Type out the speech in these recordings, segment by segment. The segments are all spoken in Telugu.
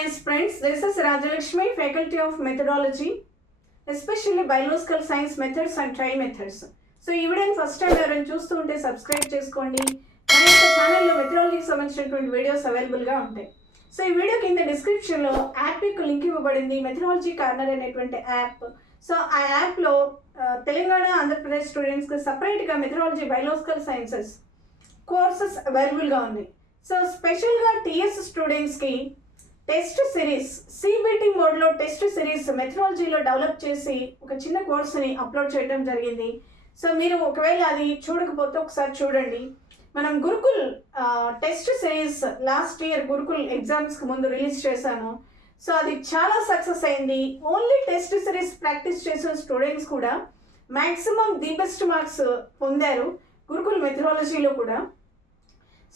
Hi friends, this is Rajalakshmi, Faculty of Methodology, especially Biological Science Methods and Trial Methods. So ఈ వీడియోని ఫస్ట్ టైం ఎవరైనా చూస్తూ ఉంటే సబ్స్క్రైబ్ చేసుకోండి. మన యొక్క ఛానల్లో మెథడాలజీకి సంబంధించినటువంటి వీడియోస్ అవైలబుల్గా ఉంటాయి. సో ఈ వీడియో కింద డిస్క్రిప్షన్లో యాప్కి లింక్ ఇవ్వబడింది, మెథడాలజీ కార్నర్ అనేటువంటి యాప్. సో ఆ యాప్లో తెలంగాణ ఆంధ్రప్రదేశ్ స్టూడెంట్స్కి సపరేట్గా మెథడాలజీ బయాలజికల్ సైన్సెస్ కోర్సెస్ అవైలబుల్గా ఉన్నాయి. సో స్పెషల్గా టీఎస్ స్టూడెంట్స్కి టెస్ట్ సిరీస్ సిబిటి మోడ్లో టెస్ట్ సిరీస్ మెథడాలజీలో డెవలప్ చేసి ఒక చిన్న కోర్సుని అప్లోడ్ చేయడం జరిగింది. సో మీరు ఒకవేళ అది చూడకపోతే ఒకసారి చూడండి. మనం Gurukul test series last year Gurukul ఎగ్జామ్స్కి ముందు రిలీజ్ చేశాను. సో అది చాలా సక్సెస్ అయింది. ఓన్లీ టెస్ట్ సిరీస్ ప్రాక్టీస్ చేసిన స్టూడెంట్స్ కూడా మ్యాక్సిమం ది బెస్ట్ మార్క్స్ పొందారు గురుకుల్ మెథడాలజీలో కూడా.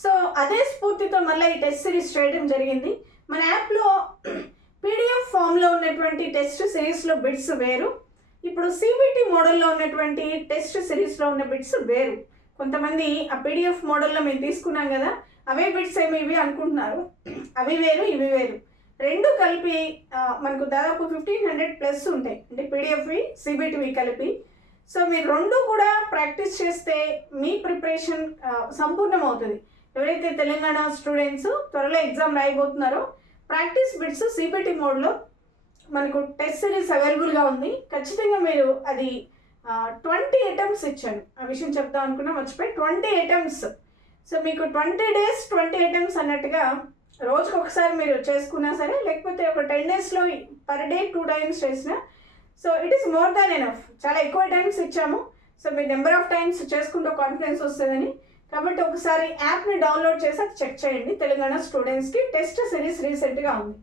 సో అదే స్ఫూర్తితో మళ్ళీ ఈ టెస్ట్ సిరీస్ చేయడం జరిగింది. మన యాప్లో పీడిఎఫ్ ఫామ్లో ఉన్నటువంటి టెస్ట్ సిరీస్లో బిట్స్ వేరు, ఇప్పుడు సిబిటి మోడల్లో ఉన్నటువంటి టెస్ట్ సిరీస్లో ఉన్న బిట్స్ వేరు. కొంతమంది ఆ పీడిఎఫ్ మోడల్లో మేము తీసుకున్నాం కదా, అవే బిట్స్ ఏమి ఇవి అనుకుంటున్నారు. అవి వేరు ఇవి వేరు, రెండు కలిపి మనకు దాదాపు 1500+ ఉంటాయి, అంటే పీడిఎఫ్వి సిబిటివి కలిపి. సో మీరు రెండు కూడా ప్రాక్టీస్ చేస్తే మీ ప్రిపరేషన్ సంపూర్ణం అవుతుంది. ఎవరైతే తెలంగాణ స్టూడెంట్స్ త్వరలో ఎగ్జామ్ రాయబోతున్నారో ప్రాక్టీస్ బిట్స్ సిబిటి మోడ్లో మనకు టెస్ట్ సిరీస్ అవైలబుల్గా ఉంది. ఖచ్చితంగా మీరు అది 20 అటెంప్ట్స్ ఇచ్చాను, ఆ విషయం చెప్దాం అనుకున్నా మర్చిపోయి. 20 అటెంప్ట్స్. సో మీకు 20 days 20 అటెంప్ట్స్ అన్నట్టుగా రోజుకు ఒకసారి మీరు చేసుకున్నా సరే, లేకపోతే ఒక 10 daysలో పర్ డే 2 times చేసినా, so it is more than enough. చాలా ఎక్కువ టైమ్స్ ఇచ్చాము. So me number of times చేసుకుంటూ కాన్ఫిడెన్స్ వస్తుందని, కాబట్టి ఒకసారి యాప్ని డౌన్లోడ్ చేసి అది చెక్ చేయండి. తెలంగాణ స్టూడెంట్స్కి టెస్ట్ సిరీస్ రీసెంట్గా ఉంది.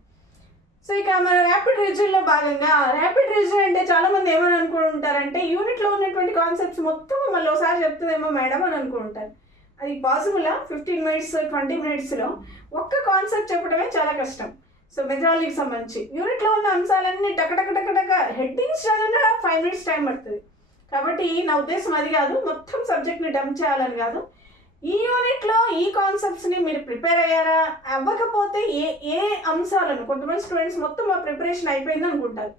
సో ఇక మన ర్యాపిడ్ రివిజన్లో భాగంగా, ర్యాపిడ్ రివిజన్ అంటే చాలామంది ఏమని అనుకుంటారంటే యూనిట్లో ఉన్నటువంటి కాన్సెప్ట్స్ మొత్తం మళ్ళీ ఒకసారి చెప్తుందేమో మేడం అని అనుకుంటారు. అది పాసిబులా? 15 minutes 20 minutesలో ఒక్క కాన్సెప్ట్ చెప్పడమే చాలా కష్టం. సో మెథడాలజీకి సంబంధించి యూనిట్లో ఉన్న అంశాలన్నీ టక హెడ్డింగ్స్ చదివినా 5 minutes టైం పడుతుంది. కాబట్టి నా ఉద్దేశం అది కాదు, మొత్తం సబ్జెక్ట్ని డంప్ చేయాలని కాదు. ఈ యూనిట్లో ఈ కాన్సెప్ట్స్ని మీరు ప్రిపేర్ అయ్యారా, అవ్వకపోతే ఏ అంశాలను, కొంతమంది స్టూడెంట్స్ మొత్తం మా ప్రిపరేషన్ అయిపోయింది అనుకుంటారు,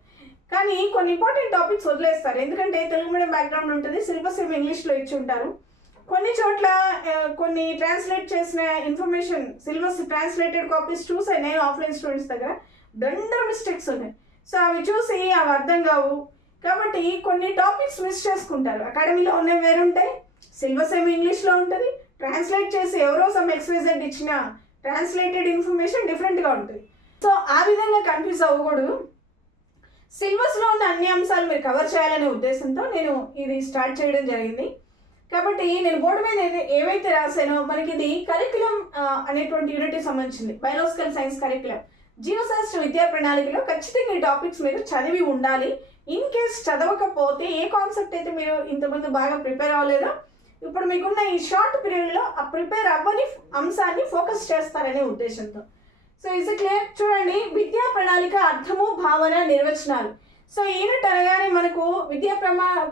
కానీ కొన్ని ఇంపార్టెంట్ టాపిక్స్ వదిలేస్తారు. ఎందుకంటే తెలుగు మీడియం బ్యాక్గ్రౌండ్ ఉంటుంది, సిలబస్ ఏమి ఇంగ్లీష్లో ఇచ్చి ఉంటారు. కొన్ని చోట్ల కొన్ని ట్రాన్స్లేట్ చేసిన ఇన్ఫర్మేషన్, సిలబస్ ట్రాన్స్లేటెడ్ కాపీస్ చూసాను నేను ఆఫ్లైన్ స్టూడెంట్స్ దగ్గర, బండర్ మిస్టేక్స్ ఉన్నాయి. సో అవి చూసి అవి అర్థం కావు, కాబట్టి కొన్ని టాపిక్స్ మిస్ చేసుకుంటారు. అకాడమీలో ఉన్నవి వేరుంటాయి, సిలబస్ ఏమి ఇంగ్లీష్లో ఉంటుంది, ట్రాన్స్లేట్ చేసి ఎవరో సమ్ ఎక్స్వైజెడ్ ఇచ్చిన ట్రాన్స్లేటెడ్ ఇన్ఫర్మేషన్ డిఫరెంట్గా ఉంటుంది. సో ఆ విధంగా కన్ఫ్యూజ్ అవ్వకూడదు. సిలబస్లో ఉన్న అన్ని అంశాలు మీరు కవర్ చేయాలనే ఉద్దేశంతో నేను ఇది స్టార్ట్ చేయడం జరిగింది. కాబట్టి నేను బోర్డు మీద ఏవైతే రాశానో, మనకి ఇది కరిక్యులం అనేటువంటి యూనిట్కి సంబంధించింది, బయాలజికల్ సైన్స్ కరిక్యులం. జీవశాస్త్ర విద్యా ప్రణాళికలో ఖచ్చితంగా ఈ టాపిక్స్ మీరు చదివి ఉండాలి. ఇన్ కేస్ చదవకపోతే, ఏ కాన్సెప్ట్ అయితే మీరు ఇంతకుముందు బాగా ప్రిపేర్ అవ్వలేదో, ఇప్పుడు మీకున్న ఈ షార్ట్ పీరియడ్లో ఆ ప్రిపేర్ అవ్వని అంశాన్ని ఫోకస్ చేస్తారనే ఉద్దేశంతో. So is it clear? చూడండి, విద్యా ప్రణాళిక అర్థము, భావన, నిర్వచనాలు. సో యూనిట్ అనగానే మనకు విద్యా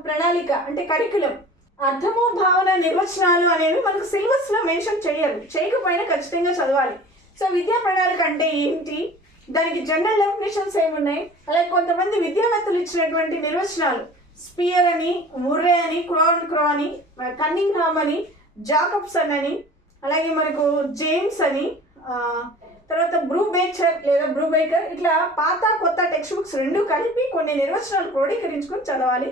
ప్రణాళిక అంటే కరిక్యులం, అర్థము, భావన, నిర్వచనాలు అనేవి మనకు సిలబస్లో మెన్షన్ చేయరు, చేయకపోయినా ఖచ్చితంగా చదవాలి. సో విద్యా ప్రణాళిక అంటే ఏంటి, దానికి జనరల్ డెఫినేషన్స్ ఏమున్నాయి, అలాగే కొంతమంది విద్యావేత్తలు ఇచ్చినటువంటి నిర్వచనాలు, స్పియర్ అని, ముర్రే అని, క్రో అని, కన్నింగ్హామ్ అని, జాకబ్సన్ అని, అలాగే మనకు జేమ్స్ అని, తర్వాత బ్రూబేచర్ లేదా బ్రూబేకర్, ఇట్లా పాత కొత్త టెక్స్ట్ బుక్స్ రెండు కలిపి కొన్ని నిర్వచనాలు క్రోడీకరించుకొని చదవాలి.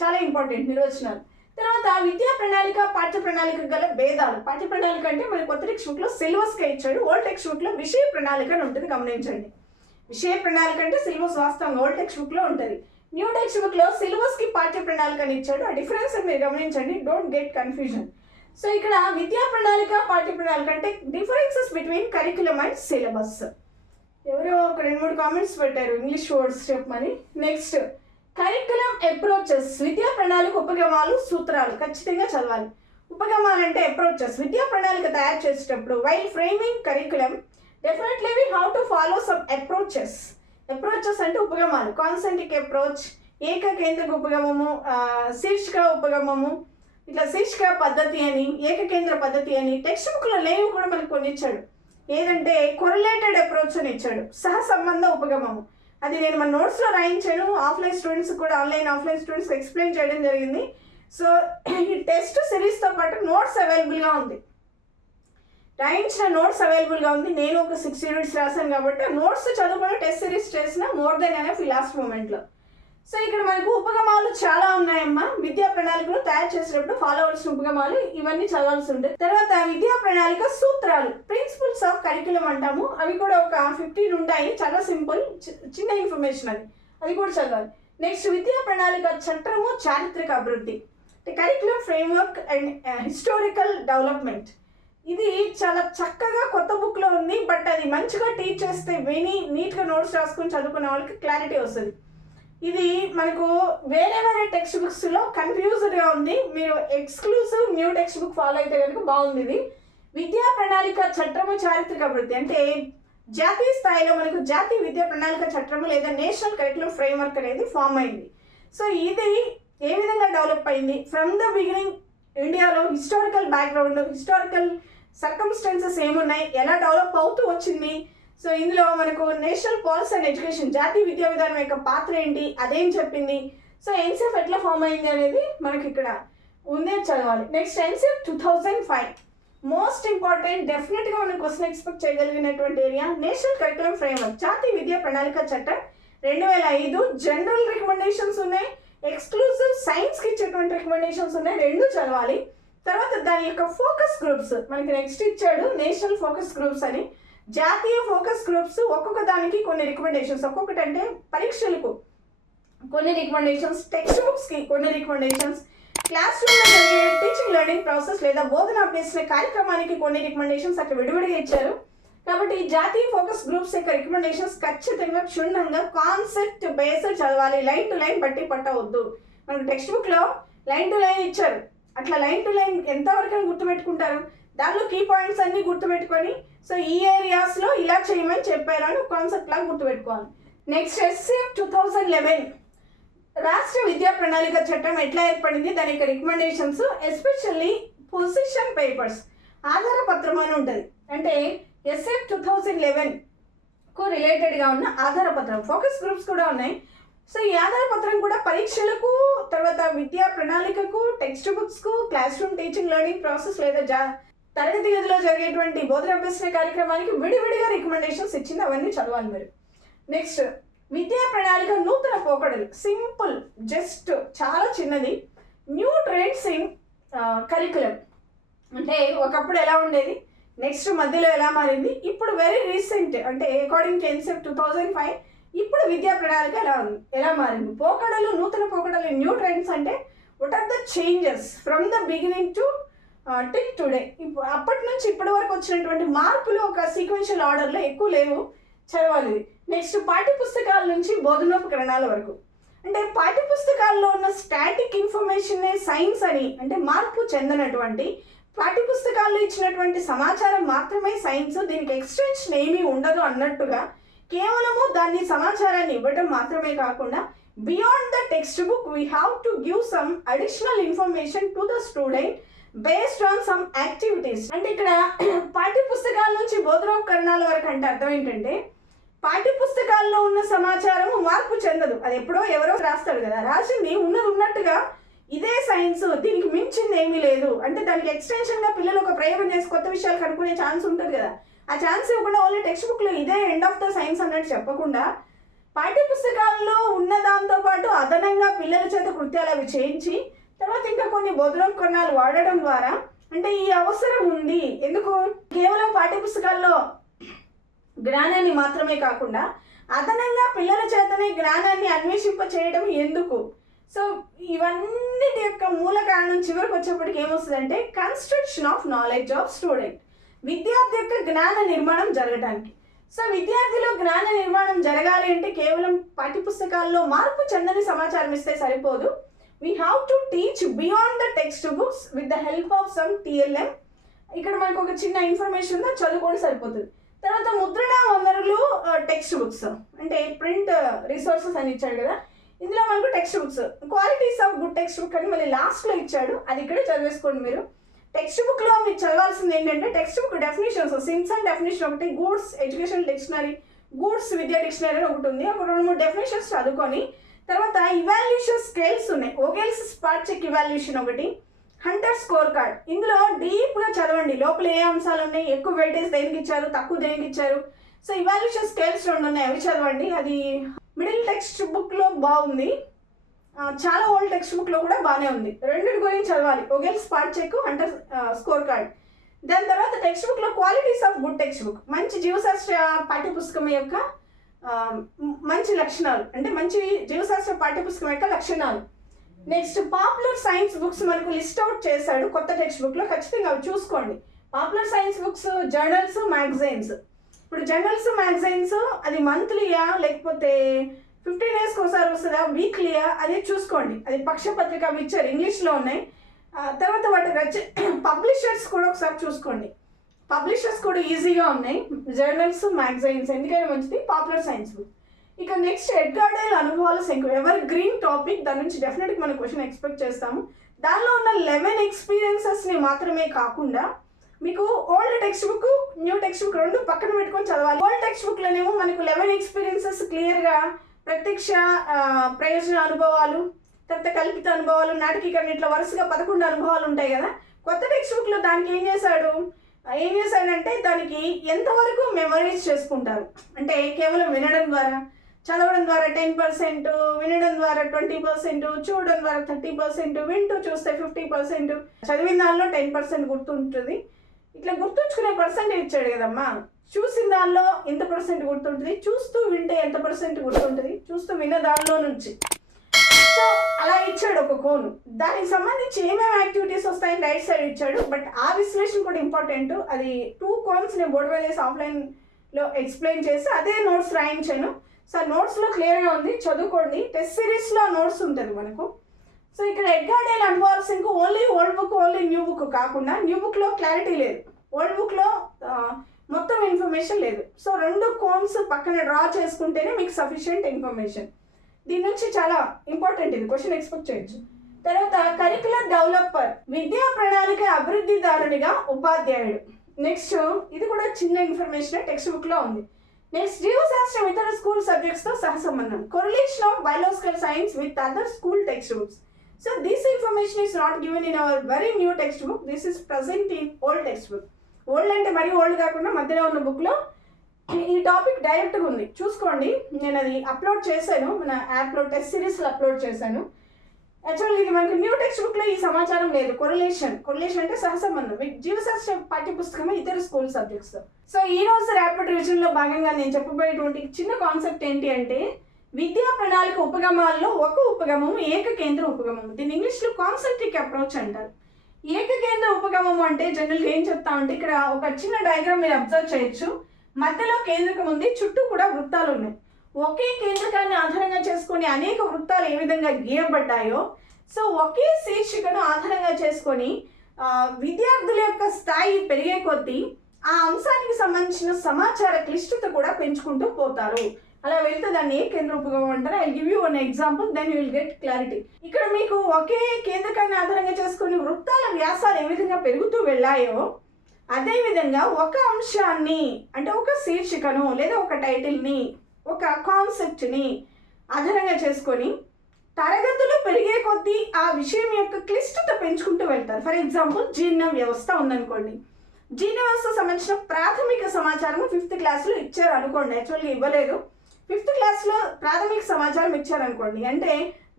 చాలా ఇంపార్టెంట్ నిర్వచనాలు. తర్వాత విద్యా ప్రణాళిక, పాఠ్య ప్రణాళిక గల భేదాలు. పాఠ్య ప్రణాళిక అంటే మన కొత్త టెక్స్ట్ బుక్లో సిలబస్గా ఇచ్చాడు, ఓల్డ్ టెక్స్ట్ బుక్లో విషయ ప్రణాళిక అని ఉంటుంది, గమనించండి. విషయ ప్రణాళిక అంటే సిలబస్ వాస్తవంగా ఓల్డ్ టెక్స్ట్ బుక్లో ఉంటుంది, న్యూ టెక్స్ట్ బుక్లో సిలబస్కి పాఠ్య ప్రణాళిక అని ఇచ్చాడు. ఆ డిఫరెన్స్ మీరు గమనించండి, డోంట్ గెట్ కన్ఫ్యూజన్. సో ఇక్కడ విద్యా ప్రణాళిక, పాఠ్య ప్రణాళిక అంటే differences between curriculum and syllabus. ఎవరో ఒక 2-3 కామెంట్స్ పెట్టారు ఇంగ్లీష్ వర్డ్స్ చెప్పమని. నెక్స్ట్ కరిక్యులం అప్రోచెస్, విద్యా ప్రణాళిక ఉపగమాలు, సూత్రాలు ఖచ్చితంగా చదవాలి. ఉపగమాలు అంటే అప్రోచెస్, విద్యా ప్రణాళిక తయారు చేసేటప్పుడు while framing curriculum definitely we have to follow some approaches. Approaches అంటే ఉపగమాలు, కాన్సెంట్రిక్ అప్రోచ్, ఏకకేంద్రక ఉపగమము, శీర్షిక ఉపగమము, ఇట్లా శీర్షిక పద్ధతి అని, ఏకకేంద్ర పద్ధతి అని టెక్స్ట్ బుక్లో లేవు కూడా మనకు కొన్ని ఇచ్చాడు. ఏదంటే కొరిలేటెడ్ అప్రోచ్ అని ఇచ్చాడు, సహసంబంధ ఉపగమము. అది నేను మన నోట్స్లో రాయించాను, ఆఫ్లైన్ స్టూడెంట్స్ కూడా ఆఫ్లైన్ స్టూడెంట్స్కి ఎక్స్ప్లెయిన్ చేయడం జరిగింది. సో ఈ టెస్ట్ సిరీస్తో పాటు నోట్స్ అవైలబుల్గా ఉంది, రాయించిన నోట్స్ అవైలబుల్గా ఉంది. నేను ఒక 6 యూనిట్స్ రాశాను కాబట్టి ఆ నోట్స్ చదువుకొని టెస్ట్ సిరీస్ చేసిన మోర్ దెన్ ఎనఫ్ ఈ లాస్ట్ మూమెంట్లో. సో ఇక్కడ మనకు ఉపగమాలు చాలా ఉన్నాయమ్మా. విద్యా ప్రణాళికలు తయారు చేసేటప్పుడు ఫాలో అవ్వాల్సిన ఉపగమాలు ఇవన్నీ చదవాల్సి ఉంటుంది. తర్వాత విద్యా ప్రణాళిక సూత్రాలు, ప్రిన్సిపల్స్ ఆఫ్ కరికులం అంటాము. అవి కూడా ఒక 15 ఉంటాయి, చాలా సింపుల్ చిన్న ఇన్ఫర్మేషన్ అది కూడా చదవాలి. నెక్స్ట్ విద్యా ప్రణాళిక చట్టము, చారిత్రక అభివృద్ధి, curriculum framework and historical development. ఇది చాలా చక్కగా కొత్త బుక్లో ఉంది, బట్ అది మంచిగా టీచ్ చేస్తే విని నీట్గా నోట్స్ రాసుకొని చదువుకునే వాళ్ళకి క్లారిటీ వస్తుంది. ఇది మనకు వేరే టెక్స్ట్ బుక్స్లో కన్ఫ్యూజ్డ్గా ఉంది, మీరు exclusive new text book follow అయితే కనుక బాగుంది. ఇది విద్యా ప్రణాళిక చట్టము, చారిత్రక అభివృద్ధి అంటే జాతీయ స్థాయిలో మనకు జాతీయ విద్యా ప్రణాళిక చట్టము లేదా నేషనల్ కరికులం ఫ్రేమ్వర్క్ అనేది ఫామ్ అయింది. సో ఇది ఏ విధంగా డెవలప్ అయింది, ఫ్రమ్ ద బిగినింగ్ ఇండియాలో హిస్టారికల్ బ్యాక్గ్రౌండ్, హిస్టారికల్ సర్కమ్స్టెన్సెస్ ఏమున్నాయి, ఎలా డెవలప్ అవుతూ వచ్చింది. సో ఇందులో మనకు నేషనల్ పాలసీ అండ్ ఎడ్యుకేషన్, జాతీయ విద్యా విధానం యొక్క పాత్ర ఏంటి, అదేం చెప్పింది. సో ఎన్సీఎఫ్ ఎట్లా ఫామ్ అయింది అనేది మనకి ఇక్కడ ఉందే చదవాలి. నెక్స్ట్ ఎన్సీఎఫ్ 2005 మోస్ట్ ఇంపార్టెంట్, డెఫినెట్గా మనం క్వశ్చన్ ఎక్స్పెక్ట్ చేయగలిగినటువంటి ఏరియా. నేషనల్ కరికులం ఫ్రేమ్వర్క్, జాతీయ విద్యా ప్రణాళిక చట్టం 2005 జనరల్ రికమెండేషన్స్ ఉన్నాయి, ఎక్స్క్లూజివ్ సైన్స్కి ఇచ్చేటువంటి రికమెండేషన్స్ ఉన్నాయి, రెండు చదవాలి. తర్వాత దాని యొక్క ఫోకస్ గ్రూప్స్ మనకి నెక్స్ట్ ఇచ్చాడు, నేషనల్ ఫోకస్ గ్రూప్స్ అని. జాతీయ ఫోకస్ గ్రూప్స్ ఒక్కొక్క దానికి కొన్ని రికమెండేషన్స్, ఒక్కొక్కటి అంటే పరీక్షలకు కొన్ని రికమెండేషన్స్, టెక్స్ట్ బుక్స్కి కొన్ని రికమెండేషన్స్, క్లాస్ రూమ్లో జరిగే టీచింగ్ లెర్నింగ్ ప్రాసెస్ లేదా బోధన అభ్యసన కార్యక్రమానికి కొన్ని రికమెండేషన్స్ అట్లా విడివిడిగా ఇచ్చారు. కాబట్టి ఈ జాతీయ ఫోకస్ గ్రూప్స్ యొక్క రికమెండేషన్స్ ఖచ్చితంగా క్షుణ్ణంగా కాన్సెప్ట్ బేస్డ్ చదవాలి, లైన్ టు లైన్ బట్టి పట్టవద్దు. మనకు టెక్స్ట్ బుక్లో లైన్ టు లైన్ ఇచ్చారు, అట్లా లైన్ టు లైన్ ఎంతవరకు గుర్తుపెట్టుకుంటారు, దానిలో కీ పాయింట్స్ అన్ని గుర్తుపెట్టుకొని సో ఈ ఏరియాస్లో ఇలా చేయమని చెప్పారు అని కాన్సెప్ట్ లాగా గుర్తుపెట్టుకోవాలి. నెక్స్ట్ ఎస్సీఎఫ్ 2011 రాష్ట్ర విద్యా ప్రణాళిక చట్టం ఎట్లా ఏర్పడింది, దాని యొక్క రికమెండేషన్స్, ఎస్పెషల్లీ పొజిషన్ పేపర్స్, ఆధార పత్రం అని ఉంటుంది. అంటే ఎస్ఎఫ్ 2011కు రిలేటెడ్గా ఉన్న ఆధార పత్రం, ఫోకస్ గ్రూప్స్ కూడా ఉన్నాయి. సో ఈ ఆధార పత్రం కూడా పరీక్షలకు, తర్వాత విద్యా ప్రణాళికకు, టెక్స్ట్ బుక్స్కు, class room teaching learning process లేదా తరగతి గదిలో జరిగేటువంటి బోధన అభ్యసన కార్యక్రమానికి విడివిడిగా రికమెండేషన్స్ ఇచ్చింది, అవన్నీ చదవాలి మీరు. నెక్స్ట్ విద్యా ప్రణాళిక నూతన పోకడలు, సింపుల్ జస్ట్ చాలా చిన్నది. న్యూ ట్రెండ్స్ ఇన్ కరికులం అంటే ఒకప్పుడు ఎలా ఉండేది, నెక్స్ట్ మధ్యలో ఎలా మారింది, ఇప్పుడు వెరీ రీసెంట్ అంటే అకార్డింగ్ టు ఎన్సీఎఫ్ 2005 ఇప్పుడు విద్యా ప్రణాళిక ఎలా మారింది. పోకడలు, నూతన పోకడలు, న్యూ ట్రెండ్స్ అంటే what are the changes from the beginning to till today. ఇప్పుడు అప్పటి నుంచి ఇప్పటి వరకు వచ్చినటువంటి మార్పులు ఒక సీక్వెన్షియల్ ఆర్డర్లో ఎక్కువ లేవు, చదవాలి. నెక్స్ట్ పాఠ్యపుస్తకాల నుంచి బోధనోపకరణాల వరకు, అంటే పాఠ్యపుస్తకాల్లో ఉన్న స్టాటిక్ ఇన్ఫర్మేషన్నే సైన్స్ అని, అంటే మార్పు చెందినటువంటి పాఠ్యపుస్తకాల్లో ఇచ్చినటువంటి సమాచారం మాత్రమే సైన్స్, దీనికి ఎక్స్టెన్షన్ ఏమీ ఉండదు అన్నట్టుగా కేవలము దాన్ని సమాచారాన్ని ఇవ్వడం మాత్రమే కాకుండా beyond the text book we have to give some additional information to the student based on some activities. అంటే ఇక్కడ పాఠ్యపుస్తకాల నుంచి బోధనోపకరణాల వరకు అంటే అర్థం ఏంటంటే పాఠ్యపుస్తకాల్లో ఉన్న సమాచారం మార్పు చెందదు, అది ఎప్పుడో ఎవరో రాస్తాడు కదా, రాసింది ఉన్నది ఉన్నట్టుగా ఇదే సైన్స్, దీనికి మించింది ఏమీ లేదు. అంటే దానికి ఎక్స్టెన్షన్గా పిల్లలు ఒక ప్రయోగం చేసి కొత్త విషయాలు కనుక్కునే ఛాన్స్ ఉంటుంది కదా, ఆ ఛాన్స్ ఇవ్వకుండా ఓన్లీ టెక్స్ట్ బుక్లో ఇదే ఎండ్ ఆఫ్ ద సైన్స్ అన్నట్టు చెప్పకుండా పాఠ్యపుస్తకాల్లో ఉన్న దాంతో పాటు అదనంగా పిల్లల చేత కృత్యాలు అవి చేయించి తర్వాత ఇంకా కొన్ని బోధనోపకరణాలు వాడడం ద్వారా అంటే ఈ అవసరం ఉంది. ఎందుకు కేవలం పాఠ్యపుస్తకాల్లో జ్ఞానాన్ని మాత్రమే కాకుండా అదనంగా పిల్లల చేతనే జ్ఞానాన్ని అన్వేషింప చేయడం ఎందుకు. సో ఇవన్నిటి యొక్క మూల కారణం చివరికి వచ్చేప్పటికి ఏమొస్తుందంటే construction of knowledge of student, విద్యార్థి యొక్క జ్ఞాన నిర్మాణం జరగడానికి. సో విద్యార్థిలో జ్ఞాన నిర్మాణం జరగాలి అంటే కేవలం పాఠ్యపుస్తకాల్లో మార్పు చెందని సమాచారం ఇస్తే సరిపోదు. We have to teach beyond the textbooks with the help of some TLM. ఇక్కడ మనకు ఒక చిన్న ఇన్ఫర్మేషన్ ఉందో చదువుకోవడం సరిపోతుంది. తర్వాత ముద్రణ వనరులు టెక్స్ట్ బుక్స్ అంటే ప్రింట్ రిసోర్సెస్ అని ఇచ్చాడు కదా, ఇందులో మనకు text books qualities of good text book అని మళ్ళీ లాస్ట్లో ఇచ్చాడు, అది ఇక్కడే చదివేసుకోండి మీరు. టెక్స్ట్ బుక్లో మీరు చదవాల్సింది ఏంటంటే text book definitions, Simpson definition ఒకటి, గూడ్స్ ఎడ్యుకేషన్ డిక్షనరీ, గూడ్స్ విద్యా డిక్షనరీ అని ఒకటి ఉంది. ఒక 2-3 డెఫినేషన్స్ చదువుకొని తర్వాత ఇవాల్యుయేషన్ స్కేల్స్ ఉన్నాయి. ఓగెల్స్ స్పాట్ చెక్ ఇవాల్యుయేషన్ ఒకటి, హంటర్ స్కోర్ కార్డ్. ఇందులో డీప్గా చదవండి, లోపల ఏ అంశాలు ఉన్నాయి, ఎక్కువ వెయిటేజ్ దేనికి ఇచ్చారు, తక్కువ దేనికి ఇచ్చారు. సో ఇవాల్యుయేషన్ స్కేల్స్ 2 ఉన్నాయి, అవి చదవండి. అది మిడిల్ టెక్స్ట్ బుక్లో బాగుంది, చాలా ఓల్డ్ టెక్స్ట్ బుక్లో కూడా బాగానే ఉంది. రెండింటి గురించి చదవాలి, ఓగెల్స్ spot check, hunter score card. దాని తర్వాత టెక్స్ట్ బుక్లో qualities of good text book, మంచి జీవశాస్త్ర పాఠ్యపుస్తకం యొక్క మంచి లక్షణాలు, అంటే మంచి జీవశాస్త్ర పాఠ్యపుస్తకం యొక్క లక్షణాలు. నెక్స్ట్ పాపులర్ సైన్స్ బుక్స్ మనకు లిస్ట్ అవుట్ చేశాడు కొత్త టెక్స్ట్ బుక్లో, ఖచ్చితంగా అవి చూసుకోండి. Popular science books, journals, magazines. ఇప్పుడు జర్నల్స్, మ్యాగజైన్స్ అది మంత్లీయా లేకపోతే 15 daysకి ఒకసారి వస్తుందా, వీక్లీయా, అది చూసుకోండి. అది పక్షపత్రిక అవి ఇచ్చారు, ఇంగ్లీష్లో ఉన్నాయి. తర్వాత వాటి పబ్లిషర్స్ కూడా ఒకసారి చూసుకోండి, పబ్లిషర్స్ కూడా ఈజీగా ఉన్నాయి. జర్నల్స్, మ్యాగజైన్స్ ఎందుకైనా మంచిది, పాపులర్ సైన్స్ బుక్. ఇక నెక్స్ట్ ఎడ్గార్ డేల్ అనుభవాల శంకు, ఎవర్ గ్రీన్ టాపిక్, దాని నుంచి డెఫినెట్గా మనం క్వశ్చన్ ఎక్స్పెక్ట్ చేస్తాము. దానిలో ఉన్న 11 ఎక్స్పీరియన్సెస్ని మాత్రమే కాకుండా మీకు old text book, new text book 2 పక్కన పెట్టుకొని చదవాలి. ఓల్డ్ టెక్స్ట్ బుక్లోనేమో మనకు 11 ఎక్స్పీరియన్సెస్ క్లియర్గా, ప్రత్యక్ష ప్రయోజన అనుభవాలు, తర్వాత కల్పిత అనుభవాలు, నాటకీకరణ, ఇట్లా వరుసగా 11 అనుభవాలు ఉంటాయి కదా. కొత్త టెక్స్ట్ బుక్లో దానికి ఏం చేశాడంటే దానికి ఎంతవరకు మెమరైజ్ చేసుకుంటారు, అంటే కేవలం వినడం ద్వారా, చదవడం ద్వారా 10%, వినడం ద్వారా 20%, చూడడం ద్వారా 30%, వింటూ చూస్తే 50%, చదివిన దానిలో 10% గుర్తుంటుంది. ఇట్లా గుర్తుంచుకునే పర్సెంటేజ్ ఇచ్చాడు కదమ్మా. చూసిన దానిలో ఎంత % గుర్తుంటుంది, చూస్తూ వింటే ఎంత % గుర్తుంటుంది, చూస్తూ విన్న దానిలో నుంచి. సో అలా ఇచ్చాడు ఒక కోను. దానికి సంబంధించి ఏమేమి యాక్టివిటీస్ వస్తాయని రైట్ సైడ్ ఇచ్చాడు. బట్ ఆ విశ్లేషణ కూడా ఇంపార్టెంట్. అది 2 కోన్స్ నేను బోర్డు మీద వేసి ఆఫ్లైన్లో ఎక్స్ప్లెయిన్ చేసి అదే నోట్స్ రాయించాను. సో నోట్స్లో క్లియర్గా ఉంది, చదువుకోండి. టెస్ట్ సిరీస్లో నోట్స్ ఉంటుంది మనకు. సో ఇక్కడ ఎడ్గార్ డేల్ అనుభవాల శంకు only old book, only new book కాకుండా, న్యూ బుక్లో క్లారిటీ లేదు, ఓల్డ్ బుక్లో మొత్తం ఇన్ఫర్మేషన్ లేదు. సో 2 కోన్స్ పక్కన డ్రా చేసుకుంటేనే మీకు సఫిషియంట్ ఇన్ఫర్మేషన్. దీని నుంచి చాలా ఇంపార్టెంట్, ఇది క్వశ్చన్ ఎక్స్పెక్ట్ చేయొచ్చు. తర్వాత కరికులర్ డెవలపర్, విద్యా ప్రణాళిక అభివృద్ధిదారునిగా ఉపాధ్యాయుడు. నెక్స్ట్ ఇది కూడా చిన్న ఇన్ఫర్మేషన్ టెక్స్ట్ బుక్లో ఉంది. నెక్స్ట్ జీవశాస్త్రం ఇతర స్కూల్ సబ్జెక్ట్స్తో సహసంబంధం, correlation of biological science with other school text books. So this information is not given in our very new textbook. This is present in old textbook. Old అంటే మరీ ఓల్డ్ కాకుండా మధ్యలో ఉన్న బుక్లో ఈ టాపిక్ డైరెక్ట్గా ఉంది, చూసుకోండి. నేను అది అప్లోడ్ చేశాను, మన యాప్లో టెస్ట్ సిరీస్లో అప్లోడ్ చేశాను. యాక్చువల్గా ఇది మనకి న్యూ టెక్స్ట్ బుక్లో ఈ సమాచారం లేదు. కొరిలేషన్ అంటే సహసంబంధం, జీవశాస్త్ర పాఠ్యపుస్తకమే ఇతర స్కూల్ సబ్జెక్ట్స్. సో ఈ రోజు ర్యాపిడ్ రివిజన్లో భాగంగా నేను చెప్పబోయేటువంటి చిన్న కాన్సెప్ట్ ఏంటి అంటే, విద్యా ప్రణాళిక ఉపగమాల్లో ఒక ఉపగమము ఏకకేంద్ర ఉపగమము. దీని ఇంగ్లీష్లో కాన్సెంట్రిక్ అప్రోచ్ అంటారు. ఏకకేంద్ర ఉపగమము అంటే జనరల్గా ఏం చెప్తామంటే, ఇక్కడ ఒక చిన్న డయాగ్రామ్ మీరు అబ్జర్వ్ చేయొచ్చు. మధ్యలో కేంద్రకం ఉంది, చుట్టూ కూడా వృత్తాలు ఉన్నాయి. ఒకే కేంద్రకాన్ని ఆధారంగా చేసుకొని అనేక వృత్తాలు ఏ విధంగా గీయబడ్డాయో, సో ఒకే శీర్షికను ఆధారంగా చేసుకొని విద్యార్థుల యొక్క స్థాయి పెరిగే కొద్దీ ఆ అంశానికి సంబంధించిన సమాచార క్లిష్టత కూడా పెంచుకుంటూ పోతారు. అలా వెళ్తే దాన్ని ఏ కేంద్ర ఉపగమం అంటారు. I give you one example, then you will get clarity. ఇక్కడ మీకు ఒకే కేంద్రకాన్ని ఆధారంగా చేసుకుని వృత్తాల వ్యాసాలు ఏ విధంగా పెరుగుతూ వెళ్ళాయో, అదేవిధంగా ఒక అంశాన్ని అంటే ఒక శీర్షికను లేదా ఒక టైటిల్ని, ఒక కాన్సెప్ట్ని ఆధారంగా చేసుకొని తరగతులు పెరిగే కొద్దీ ఆ విషయం యొక్క క్లిష్టత పెంచుకుంటూ వెళ్తారు. ఫర్ ఎగ్జాంపుల్ జీర్ణ వ్యవస్థ ఉందనుకోండి. జీర్ణ వ్యవస్థ సంబంధించిన ప్రాథమిక సమాచారం 5th క్లాస్లో ఇచ్చారు అనుకోండి. యాక్చువల్గా ఇవ్వలేదు, 5th క్లాస్లో ప్రాథమిక సమాచారం ఇచ్చారనుకోండి. అంటే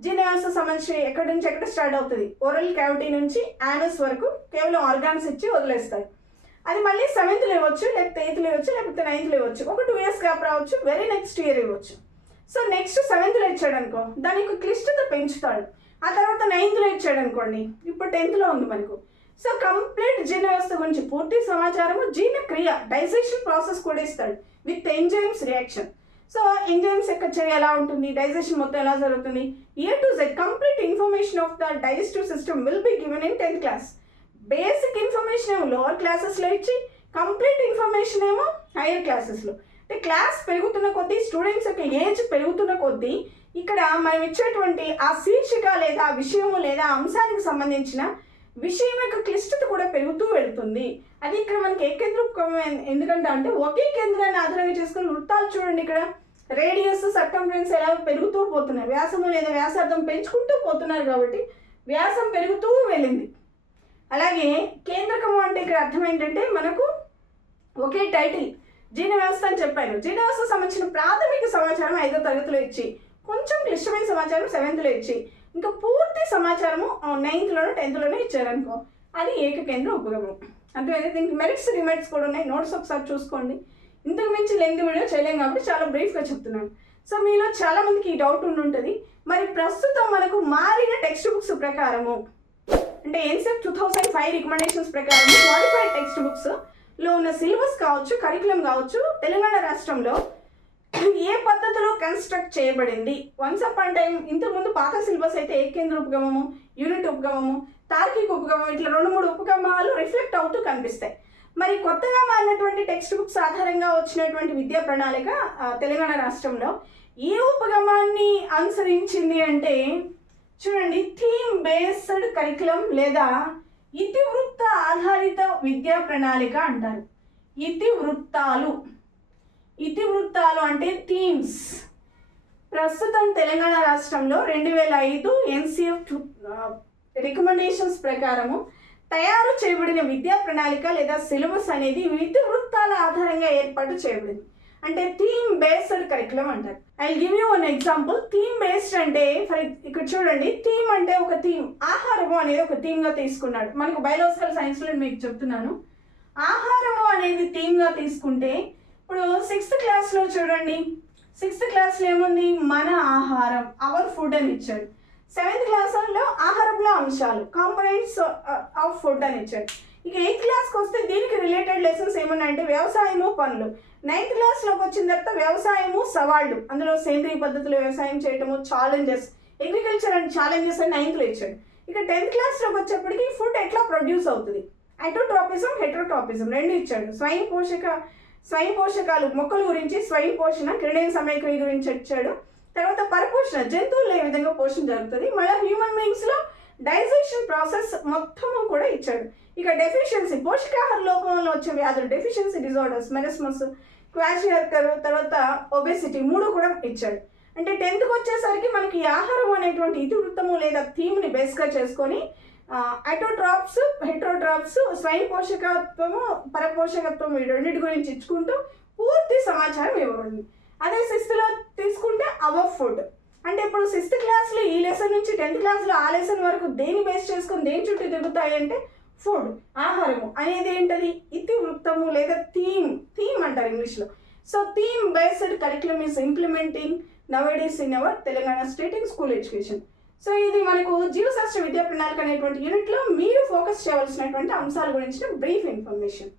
జీర్ణ వ్యవస్థ సంబంధించి ఎక్కడి నుంచి ఎక్కడ స్టార్ట్ అవుతుంది, ఓరల్ క్యావిటీ నుంచి యానస్ వరకు కేవలం ఆర్గాన్స్ ఇచ్చి వదిలేస్తారు. అది మళ్ళీ 7th ఇవ్వచ్చు, లేకపోతే 8th ఇవ్వచ్చు, లేకపోతే 9th ఇవ్వచ్చు. ఒక 2 years గ్యాప్ రావచ్చు, వెరీ నెక్స్ట్ ఇయర్ ఇవ్వచ్చు. సో నెక్స్ట్ 7th ఇచ్చాడు అనుకో, దాని యొక్క క్లిష్టత పెంచుతాడు. ఆ తర్వాత 9th ఇచ్చాడు అనుకోండి, ఇప్పుడు 10th ఉంది మనకు. సో కంప్లీట్ జీర్ణ వ్యవస్థ గురించి పూర్తి సమాచారము, జీర్ణక్రియ డైజెషన్ ప్రాసెస్ కూడా ఇస్తాడు with enzymes reaction. So enzymes యొక్క చర్య ఎలా ఉంటుంది, డైజెషన్ మొత్తం ఎలా జరుగుతుంది, A to Z complete information of the digestive system will be given in 10th class. Basic information ఏమో లోవర్ క్లాసెస్లో ఇచ్చి, కంప్లీట్ ఇన్ఫర్మేషన్ ఏమో హైయర్ క్లాసెస్లో. అంటే క్లాస్ పెరుగుతున్న కొద్దీ, స్టూడెంట్స్ యొక్క ఏజ్ పెరుగుతున్న కొద్దీ ఇక్కడ మనం ఇచ్చేటువంటి ఆ శీర్షిక లేదా ఆ విషయము లేదా అంశానికి సంబంధించిన విషయం యొక్క క్లిష్టత కూడా పెరుగుతూ వెళుతుంది. అది ఇక్కడ మనకి ఏకేంద్ర ఉపగమం ఎందుకంటే అంటే ఒకే కేంద్రాన్ని ఆధారంగా చేసుకుని వృత్తాలు చూడండి, ఇక్కడ రేడియస్ సర్కంఫరెన్స్ ఎలా పెరుగుతూ పోతున్నాయి, వ్యాసము లేదా వ్యాసార్థం పెంచుకుంటూ పోతున్నారు కాబట్టి వ్యాసం పెరుగుతూ వెళ్ళింది. అలాగే కేంద్రకము అంటే ఇక్కడ అర్థం ఏంటంటే మనకు ఒకే టైటిల్ జీర్ణ వ్యవస్థ అని చెప్పాను. జీర్ణ వ్యవస్థ సంబంధించిన ప్రాథమిక సమాచారం 5వ తరగతిలో ఇచ్చి, కొంచెం క్లిష్టమైన సమాచారం 7th ఇచ్చి, ఇంకా పూర్తి సమాచారము 9th 10th ఇచ్చారనుకో, అది ఏకకేంద్ర ఉపగమం. అంతేకాదు దీనికి మెరిట్స్ డిమెరిట్స్ కూడా ఉన్నాయి, నోట్స్ ఒకసారి చూసుకోండి. ఇంతకు మించి లెంగ్త్ వీడియో చేయలేం కాబట్టి చాలా బ్రీఫ్గా చెప్తున్నాను. సో మీలో చాలా మందికి ఈ డౌట్ ఉంటుంది. మరి ప్రస్తుతం మనకు మారిన టెక్స్ట్ బుక్స్ ప్రకారము అంటే ఎన్సెఫ్ 2005 రికమెండేషన్స్ ప్రకారం మోడిఫైడ్ టెక్స్ట్ బుక్స్ లో ఉన్న సిలబస్ కావచ్చు, కరికులం కావచ్చు, తెలంగాణ రాష్ట్రంలో ఏ పద్ధతిలో కన్స్ట్రక్ట్ చేయబడింది. వన్స్ అపాన్ టైం ఇంతకుముందు పాత సిలబస్ అయితే ఏకేంద్ర ఉపగమము, యూనిట్ ఉపగమము, తార్కిక ఉపగమం ఇట్లా 2-3 ఉపగమాలు రిఫ్లెక్ట్ అవుతూ కనిపిస్తాయి. మరి కొత్తగా మారినటువంటి టెక్స్ట్ బుక్స్ ఆధారంగా వచ్చినటువంటి విద్యా ప్రణాళిక తెలంగాణ రాష్ట్రంలో ఏ ఉపగమాన్ని అనుసరించింది అంటే చూడండి, థీమ్ బేస్డ్ కరికులం లేదా ఇతివృత్త ఆధారిత విద్యా ప్రణాళిక అంటారు. ఇతివృత్తాలు అంటే థీమ్స్. ప్రస్తుతం తెలంగాణ రాష్ట్రంలో 2005 ఎన్సిఎఫ్ రికమెండేషన్స్ ప్రకారము తయారు చేయబడిన విద్యా ప్రణాళిక లేదా సిలబస్ అనేది ఇతివృత్తాల ఆధారంగా ఏర్పాటు చేయబడింది. అంటే థీమ్ బేస్డ్ కరికులం అంటారు. I give you one example. Theme based అంటే ఇక్కడ చూడండి, థీమ్ అంటే ఒక థీమ్, ఆహారము అనేది ఒక థీమ్గా తీసుకున్నాడు. మనకు బయాలజికల్ సైన్స్లో మీకు చెప్తున్నాను. ఆహారము అనేది థీమ్గా తీసుకుంటే ఇప్పుడు 6th క్లాస్లో చూడండి, 6th క్లాస్లో ఏముంది, మన ఆహారం, అవర్ ఫుడ్ అని ఇచ్చాడు. 7th క్లాస్లో ఆహారంలో అంశాలు, కాంపోనెంట్స్ ఆఫ్ ఫుడ్ అని ఇచ్చాడు. ఇక 8th క్లాస్కి వస్తే దీనికి రిలేటెడ్ లెసన్స్ ఏమన్నాయంటే వ్యవసాయము, పనులు. 9th క్లాస్లోకి వచ్చిన తర్వాత వ్యవసాయము, సవాళ్ళు, అందులో సేంద్రీయ పద్ధతిలో వ్యవసాయం చేయటము, ఛాలెంజెస్, అగ్రికల్చర్ అండ్ ఛాలెంజెస్ అని 9th ఇచ్చాడు. ఇక 10th క్లాస్లోకి వచ్చేప్పటికి ఫుడ్ ఎట్లా ప్రొడ్యూస్ అవుతుంది, ఐటోట్రాపిజం, హెటరోట్రాపిజం 2 ఇచ్చాడు. స్వయం పోషకాలు మొక్కల గురించి, స్వయం పోషణ, క్రీడైన సమయక్రియ గురించి ఇచ్చాడు. తర్వాత పరపోషణ, జంతువుల్లో ఏ విధంగా పోషణ జరుగుతుంది, మళ్ళీ హ్యూమన్ బీయింగ్స్లో డైజెషన్ ప్రాసెస్ మొత్తము కూడా ఇచ్చాడు. ఇక డెఫిషియన్సీ, పోషకాహార లోపం వల్ల వచ్చే వ్యాధులు, డెఫిషియన్సీ డిజార్డర్స్, మెరస్మస్, క్వాషియర్కర్, తర్వాత ఒబెసిటీ 3 కూడా ఇచ్చాడు. అంటే 10th వచ్చేసరికి మనకి ఆహారం అనేటువంటి ఇతివృత్తము లేదా థీమ్ని బేస్గా చేసుకొని ఐటోట్రాప్స్, హెటరోట్రాప్స్, స్వయం పోషకత్వము, పరపోషకత్వం ఈ రెండింటి గురించి ఇచ్చుకుంటూ పూర్తి సమాచారం ఇవ్వబడింది. అదే 6th తీసుకుంటే అవర్ ఫుడ్ అంటే ఇప్పుడు 6th క్లాస్లో ఈ లెసన్ నుంచి 10th క్లాస్లో ఆ లెసన్ వరకు దేని బేస్ చేసుకొని దేని చుట్టూ తిరుగుతాయి అంటే ఫుడ్, ఆహారము అనేది ఏంటది ఇతివృత్తము లేదా థీమ్ అంటారు ఇంగ్లీష్లో. So theme based curriculum is implementing nowadays in our Telangana state in school education. So ఇది మనకు జీవశాస్త్ర విద్యా ప్రణాళిక అనేటువంటి యూనిట్లో మీరు ఫోకస్ చేయవలసినటువంటి అంశాల గురించిన బ్రీఫ్ ఇన్ఫర్మేషన్.